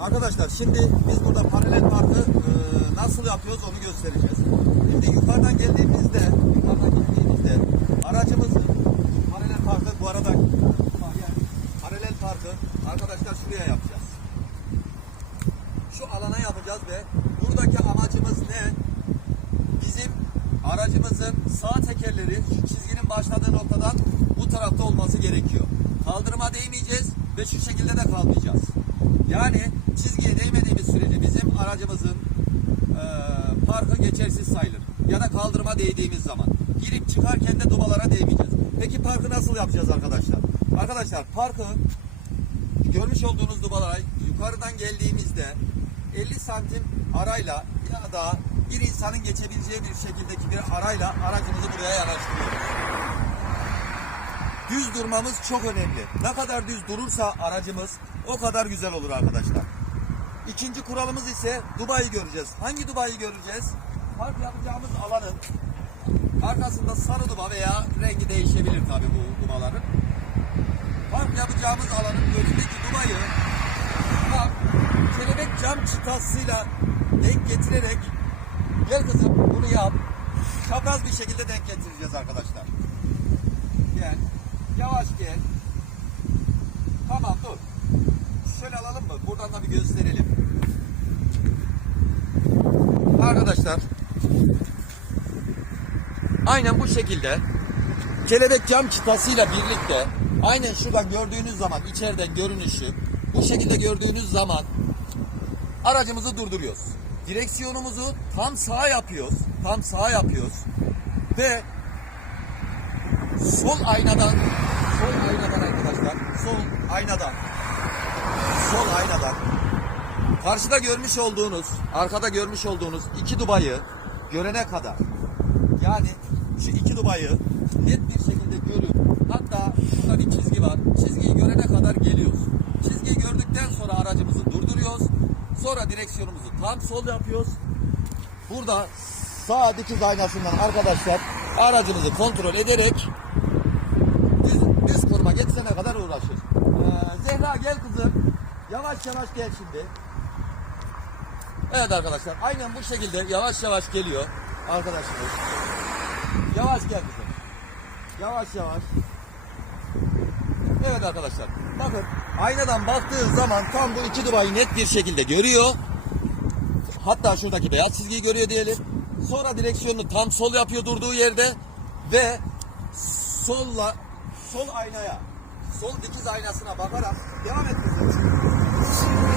Arkadaşlar şimdi biz burada paralel parkı e, nasıl yapıyoruz onu göstereceğiz. Şimdi yukarıdan geldiğimizde, yukarıdan geldiğimizde aracımızı paralel parkı bu arada paralel parkı arkadaşlar şuraya yapacağız. Şu alana yapacağız ve buradaki amacımız ne? Bizim aracımızın sağ tekerleri şu çizginin başladığı noktadan bu tarafta olması gerekiyor. Kaldırıma değmeyeceğiz ve şu şekilde de kalmayacağız. Yani aracımızın eee parkı geçersiz sayılır. Ya da kaldırıma değdiğimiz zaman. Girip çıkarken de dubalara değmeyeceğiz. Peki parkı nasıl yapacağız arkadaşlar? Arkadaşlar parkı görmüş olduğunuz dubalara yukarıdan geldiğimizde 50 santim arayla ya da bir insanın geçebileceği bir şekildeki bir arayla aracımızı buraya yanaştırıyoruz. Düz durmamız çok önemli. Ne kadar düz durursa aracımız o kadar güzel olur arkadaşlar. İkinci kuralımız ise Dubai'yi göreceğiz. Hangi Dubai'yi göreceğiz? Park yapacağımız alanın arkasında sarı duba veya rengi değişebilir tabii bu dubaların. Park yapacağımız alanın önündeki dubayı tam kelebek cam çıtasıyla denk getirerek gel kızım bunu yap. Çapraz bir şekilde denk getireceğiz arkadaşlar. Gel. Yavaş gel. Mı? Buradan da bir gösterelim. Arkadaşlar aynen bu şekilde kelebek cam çıtasıyla birlikte aynen şuradan gördüğünüz zaman içeriden görünüşü bu şekilde gördüğünüz zaman aracımızı durduruyoruz. Direksiyonumuzu tam sağa yapıyoruz. Tam sağa yapıyoruz. Ve sol aynadan sol aynadan arkadaşlar sol aynadan sol aynadan. Karşıda görmüş olduğunuz arkada görmüş olduğunuz iki dubayı görene kadar. Yani şu iki dubayı net bir şekilde görüp hatta burada bir çizgi var. Çizgiyi görene kadar geliyoruz. Çizgiyi gördükten sonra aracımızı durduruyoruz. Sonra direksiyonumuzu tam sol yapıyoruz. Burada sağ dikiz aynasından arkadaşlar aracımızı kontrol ederek düz, düz koruma geçsene kadar uğraşır. Ee, Zehra gel kızım. Yavaş yavaş gel şimdi. Evet arkadaşlar aynen bu şekilde yavaş yavaş geliyor arkadaşlar. Yavaş gel kızım. Yavaş yavaş. Evet arkadaşlar. Bakın aynadan baktığı zaman tam bu iki dubayı net bir şekilde görüyor. Hatta şuradaki beyaz çizgiyi görüyor diyelim. Sonra direksiyonunu tam sol yapıyor durduğu yerde ve solla sol aynaya sol dikiz aynasına bakarak devam et kızım.